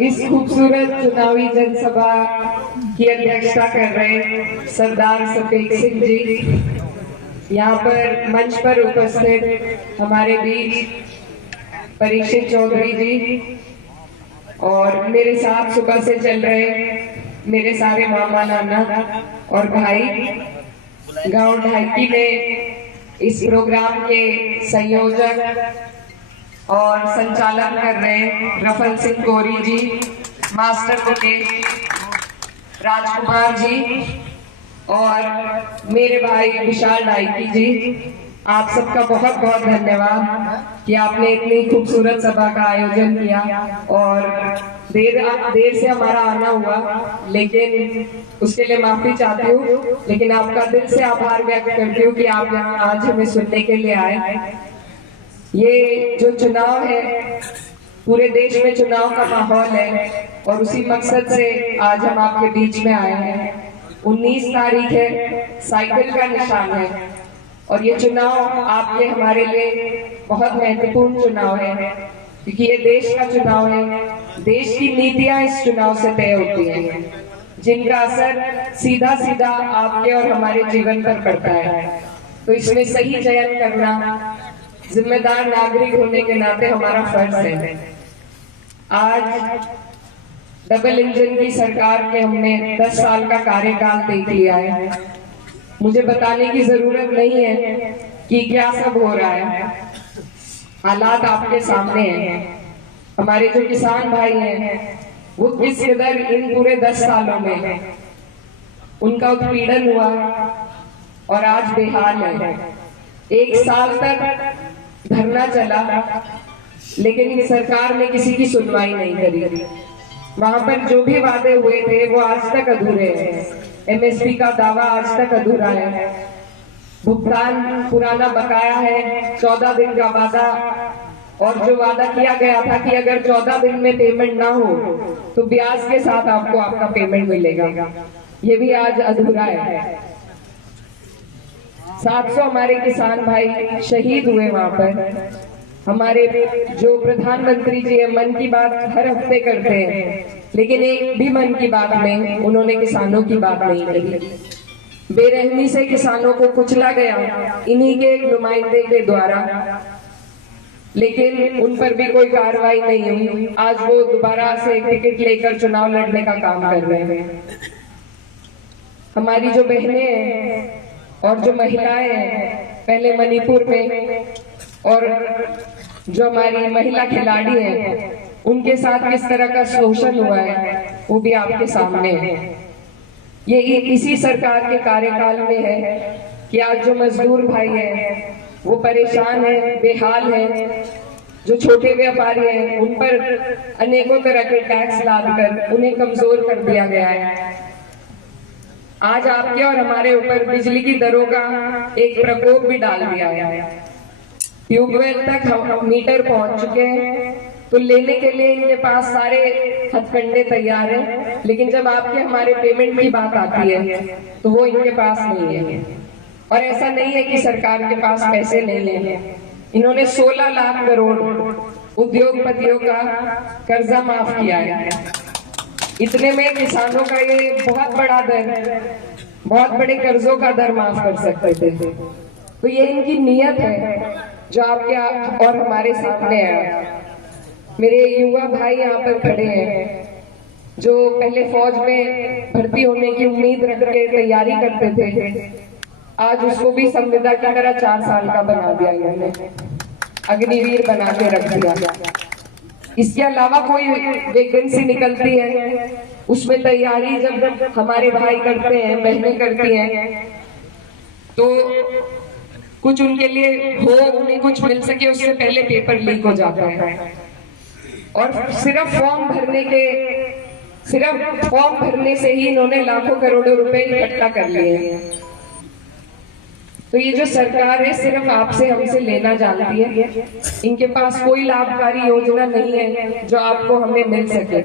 इस खूबसूरत चुनावी जनसभा की अध्यक्षता कर रहे सरदार सतेज सिंह जी, यहाँ पर मंच पर उपस्थित हमारे बीच परीक्षित चौधरी जी और मेरे साथ सुबह से चल रहे मेरे सारे मामा नाना और भाई, गांव ढाकी में इस प्रोग्राम के संयोजक और संचालन कर रहे रफल सिंह कोरी जी, मास्टर मुकेश राजकुमार जी और मेरे भाई विशाल डाइकी जी, आप सबका बहुत बहुत धन्यवाद कि आपने इतनी खूबसूरत सभा का आयोजन किया। और देर से हमारा आना हुआ, लेकिन उसके लिए माफी चाहती हूँ, लेकिन आपका दिल से आभार व्यक्त करती हूँ कि आप यहाँ आज हमें सुनने के लिए आए। ये जो चुनाव है, पूरे देश में चुनाव का माहौल है और उसी मकसद से आज हम आपके बीच में आए हैं। 19 तारीख है, साइकिल का निशान है और ये चुनाव आपके हमारे लिए बहुत महत्वपूर्ण चुनाव है, क्योंकि ये देश का चुनाव है। देश की नीतियां इस चुनाव से तय होती हैं, जिनका असर सीधा सीधा आपके और हमारे जीवन पर पड़ता है। तो इसमें सही चयन करना जिम्मेदार नागरिक होने के नाते हमारा फर्ज है। आज डबल इंजन की सरकार के हमने 10 साल का कार्यकाल देख लिया है। मुझे बताने की जरूरत नहीं है कि क्या सब हो रहा है, हालात आपके सामने हैं। हमारे जो किसान भाई हैं वो किस कदर इन पूरे 10 सालों में उनका उत्पीड़न हुआ और आज बेहाल है। 1 साल तक धरना चला, लेकिन सरकार ने किसी की सुनवाई नहीं करी। वहां पर जो भी वादे हुए थे वो आज तक अधूरे हैं। MSP का दावा आज तक अधूरा है, भुगतान पुराना बकाया है, 14 दिन का वादा, और जो वादा किया गया था कि अगर 14 दिन में पेमेंट ना हो तो ब्याज के साथ आपको आपका पेमेंट मिलेगा, ये भी आज अधूरा है। 700 हमारे किसान भाई शहीद हुए वहां पर। हमारे जो प्रधानमंत्री जी है, मन की बात हर हफ्ते करते हैं, लेकिन एक भी मन की बात में उन्होंने किसानों की बात नहीं कही। बेरहमी से किसानों को कुचला गया इन्हीं के नुमाइंदे के द्वारा, लेकिन उन पर भी कोई कार्रवाई नहीं हुई। आज वो दोबारा से टिकट लेकर चुनाव लड़ने का काम कर रहे हैं। हमारी जो बहनें हैं और जो महिलाएं हैं, पहले मणिपुर में, और जो हमारी महिला खिलाड़ी हैं उनके साथ किस तरह का शोषण हुआ है वो भी आपके सामने है। ये इसी सरकार के कार्यकाल में है कि आज जो मजदूर भाई हैं वो परेशान हैं, बेहाल हैं। जो छोटे व्यापारी हैं उन पर अनेकों तरह के टैक्स लादकर उन्हें कमजोर कर दिया गया है। आज आपके और हमारे ऊपर बिजली की दरों का एक प्रकोप भी डाल दिया है। ट्यूबवेल तक हम मीटर पहुंच चुके हैं, तो लेने के लिए इनके पास सारे हथकंडे तैयार हैं, लेकिन जब आपके हमारे पेमेंट की बात आती है तो वो इनके पास नहीं है। और ऐसा नहीं है कि सरकार के पास पैसे नहीं है। इन्होंने 16 लाख करोड़ उद्योगपतियों का कर्जा माफ किया है। इतने में किसानों का ये बहुत बड़ा दर, बहुत बड़े कर्जों का दर माफ कर सकते थे। तो ये इनकी नीयत है जो आपके और हमारे सामने है। मेरे युवा भाई यहाँ पर खड़े हैं जो पहले फौज में भर्ती होने की उम्मीद रख के तैयारी करते थे, आज उसको भी संविदा की तरह 4 साल का बना दिया इन्होंने, अग्निवीर बना के रख दिया। इसके अलावा कोई वैकेंसी निकलती है, उसमें तैयारी जब हमारे भाई करते हैं, बहनें करती हैं, तो कुछ उनके लिए हो, उन्हें कुछ मिल सके, उससे पहले पेपर लीक हो जाता है। और सिर्फ फॉर्म भरने से ही इन्होंने लाखों करोड़ों रुपए इकट्ठा कर लिए हैं। तो ये जो सरकार है सिर्फ आपसे हमसे लेना जानती है। इनके पास कोई लाभकारी योजना नहीं है जो आपको हमें मिल सके।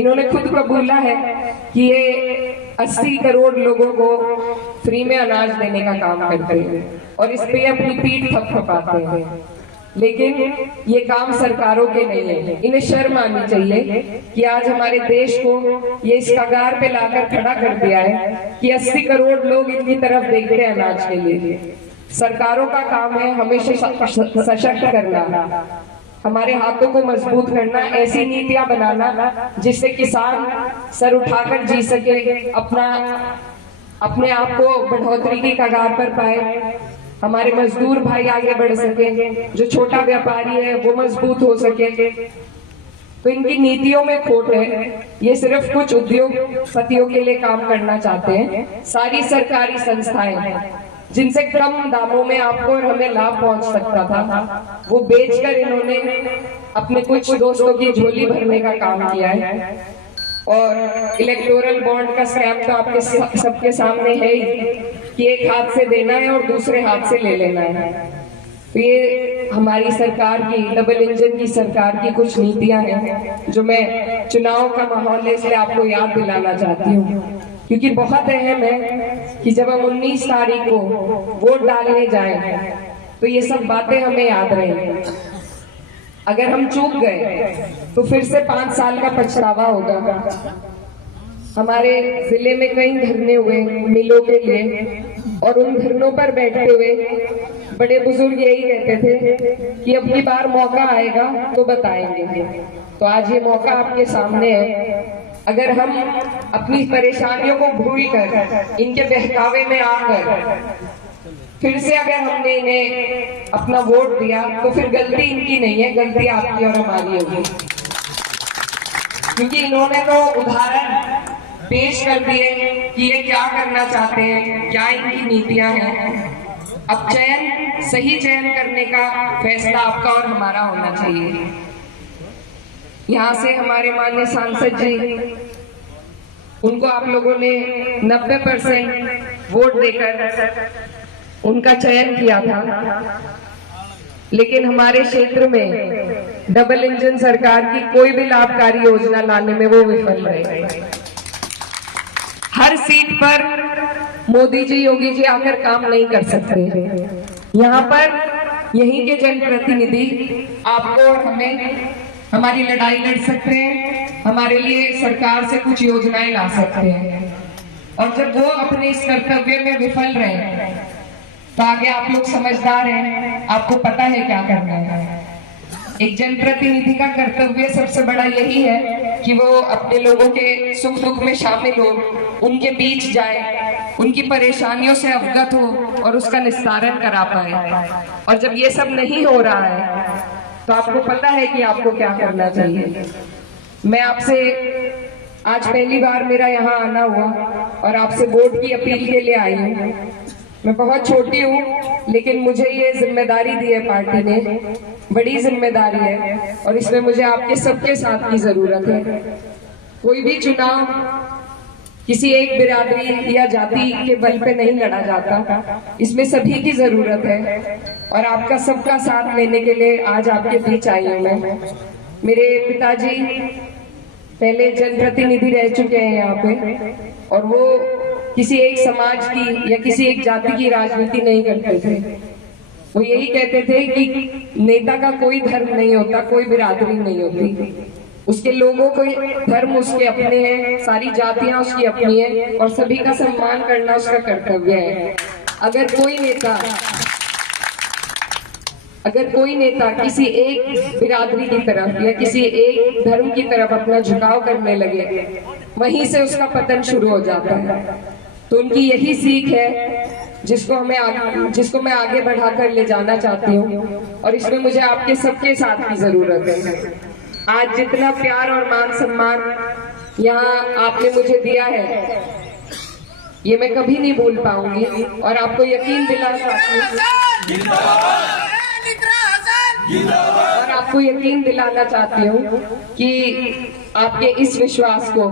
इन्होंने खुद कबूला है कि ये 80 करोड़ लोगों को फ्री में अनाज देने का काम करते हैं और इस पे अपनी पीठ थपथपाते हैं। लेकिन ये काम सरकारों के नहीं है। इन्हें शर्म आनी चाहिए कि आज हमारे देश को ये इस कगार पे लाकर खड़ा कर दिया है कि 80 करोड़ लोग इनकी तरफ देखते हैं अनाज के लिए। सरकारों का काम है हमेशा सशक्त करना, हमारे हाथों को मजबूत करना, ऐसी नीतियां बनाना जिससे किसान सर उठाकर जी सके, अपने आप को बढ़ोतरी की कगार पर पाए, हमारे मजदूर भाई आगे बढ़ सके, जो छोटा व्यापारी है वो मजबूत हो सके। तो इनकी नीतियों में खोट है। ये सिर्फ कुछ उद्योगपतियों के लिए काम करना चाहते हैं। सारी सरकारी संस्थाएं जिनसे कम दामों में आपको और हमें लाभ पहुंच सकता था, वो बेचकर इन्होंने अपने कुछ दोस्तों की झोली भरने का काम किया है। और इलेक्टोरल बॉन्ड का स्कैम तो आपके सबके सामने है ही कि एक हाथ से देना है और दूसरे हाथ से ले लेना है। तो ये हमारी सरकार की, डबल इंजन की सरकार की कुछ नीतियां हैं जो मैं चुनाव का माहौल है इसलिए आपको याद दिलाना चाहती हूँ, क्योंकि बहुत अहम है कि जब हम 19 तारीख को वोट डालने जाएं तो ये सब बातें हमें याद रहें। अगर हम चूक गए तो फिर से 5 साल का पछतावा होगा। हमारे जिले में कई धरने हुए मिलों के लिए, और उन धरनों पर बैठे हुए बड़े बुजुर्ग यही कहते थे कि अब की बार मौका आएगा तो बताएंगे। तो आज ये मौका आपके सामने है। अगर हम अपनी परेशानियों को भूलकर इनके बहकावे में आकर फिर से अगर हमने इन्हें अपना वोट दिया तो फिर गलती इनकी नहीं है, गलती आपकी और हमारी होगी, क्योंकि इन्होंने तो उदाहरण पेश कर दिए कि ये क्या करना चाहते हैं, क्या इनकी नीतियां हैं। अब सही चयन करने का फैसला आपका और हमारा होना चाहिए। यहाँ से हमारे माननीय सांसद जी, उनको आप लोगों ने 90% वोट देकर उनका चयन किया था, लेकिन हमारे क्षेत्र में डबल इंजन सरकार की कोई भी लाभकारी योजना लाने में वो विफल रहे। हर सीट पर मोदी जी, योगी जी आकर काम नहीं कर सकते। यहाँ पर यहीं के जनप्रतिनिधि आपको और हमें हमारी लड़ाई लड़ सकते हैं, हमारे लिए सरकार से कुछ योजनाएं ला सकते हैं। और जब वो अपने इस कर्तव्य में विफल रहे तो आगे आप लोग समझदार हैं, आपको पता है क्या करना है। एक जनप्रतिनिधि का कर्तव्य सबसे बड़ा यही है कि वो अपने लोगों के सुख दुख में शामिल हो, उनके बीच जाए, उनकी परेशानियों से अवगत हो और उसका निस्तारण करा पाए। और जब ये सब नहीं हो रहा है तो आपको पता है कि आपको क्या करना चाहिए। मैं आपसे आज पहली बार मेरा यहाँ आना हुआ और आपसे वोट की अपील के लिए आई हूँ। मैं बहुत छोटी हूँ, लेकिन मुझे ये जिम्मेदारी दी है पार्टी ने, बड़ी जिम्मेदारी है, और इसमें मुझे आपके सबके साथ की जरूरत है। कोई भी चुनाव किसी एक बिरादरी या जाति के बल पे नहीं लड़ा जाता, इसमें सभी की जरूरत है, और आपका सबका साथ लेने के लिए आज आपके बीच आई हूँ मैं। मेरे पिताजी पहले जनप्रतिनिधि रह चुके हैं यहाँ पे, और वो किसी एक समाज की या किसी एक जाति की राजनीति नहीं करते थे। वो यही कहते थे कि नेता का कोई धर्म नहीं होता, कोई बिरादरी नहीं होती, उसके लोगों को धर्म उसके अपने हैं, सारी जातियां उसकी अपनी है, और सभी का सम्मान करना उसका कर्तव्य है। अगर कोई नेता किसी एक बिरादरी की तरफ या किसी एक धर्म की तरफ अपना झुकाव करने लगे, वहीं से उसका पतन शुरू हो जाता है। तो उनकी यही सीख है जिसको मैं आगे बढ़ाकर ले जाना चाहती हूँ, और इसमें मुझे आपके सबके साथ की जरूरत है। आज जितना प्यार और मान सम्मान यहाँ आपने मुझे दिया है, ये मैं कभी नहीं भूल पाऊंगी, और आपको यकीन दिलाना चाहती हूँ कि आपके इस विश्वास को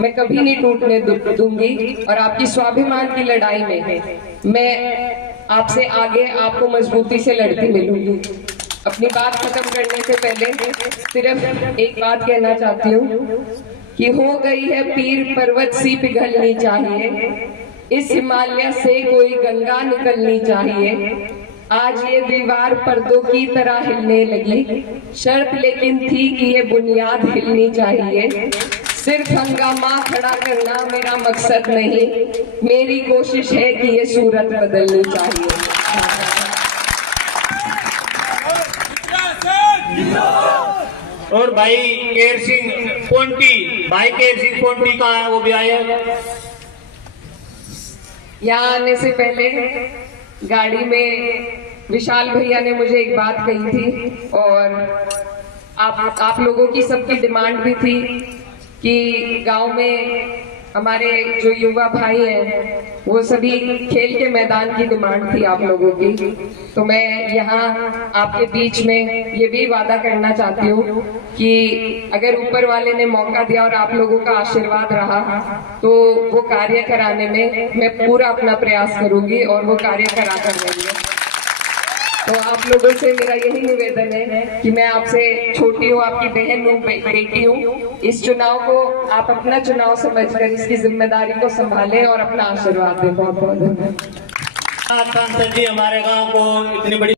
मैं कभी नहीं टूटने दूंगी, और आपकी स्वाभिमान की लड़ाई में मैं आपसे आगे आपको मजबूती से लड़ती मिलूंगी। अपनी बात खत्म करने से पहले सिर्फ एक बात कहना चाहती हूँ कि हो गई है पीर पर्वत सी पिघलनी चाहिए, इस हिमालय से कोई गंगा निकलनी चाहिए, आज ये दीवार पर्दों की तरह हिलने लगी, शर्त लेकिन थी कि ये बुनियाद हिलनी चाहिए। सिर्फ हंगामा खड़ा करना मेरा मकसद नहीं, मेरी कोशिश है कि ये सूरत बदलनी चाहिए। और भाई केर सिंह पोंटी, भाई केर सिंह पोंटी कहाँ है, वो भी आए। यहाँ आने से पहले गाड़ी में विशाल भैया ने मुझे एक बात कही थी, और आप लोगों की सबकी डिमांड भी थी कि गांव में हमारे जो युवा भाई हैं वो सभी खेल के मैदान की डिमांड थी आप लोगों की। तो मैं यहाँ आपके बीच में ये भी वादा करना चाहती हूँ कि अगर ऊपर वाले ने मौका दिया और आप लोगों का आशीर्वाद रहा तो वो कार्य कराने में मैं पूरा अपना प्रयास करूंगी और वो कार्य करा कर रहेंगे। तो आप लोगों से मेरा यही निवेदन है कि मैं आपसे छोटी हूँ, आपकी बहन हूँ, बेटी हूँ। इस चुनाव को आप अपना चुनाव समझकर इसकी जिम्मेदारी को संभालें और अपना आशीर्वाद दें। बहुत बहुत धन्यवाद। सांसद जी हमारे गांव को इतनी बड़ी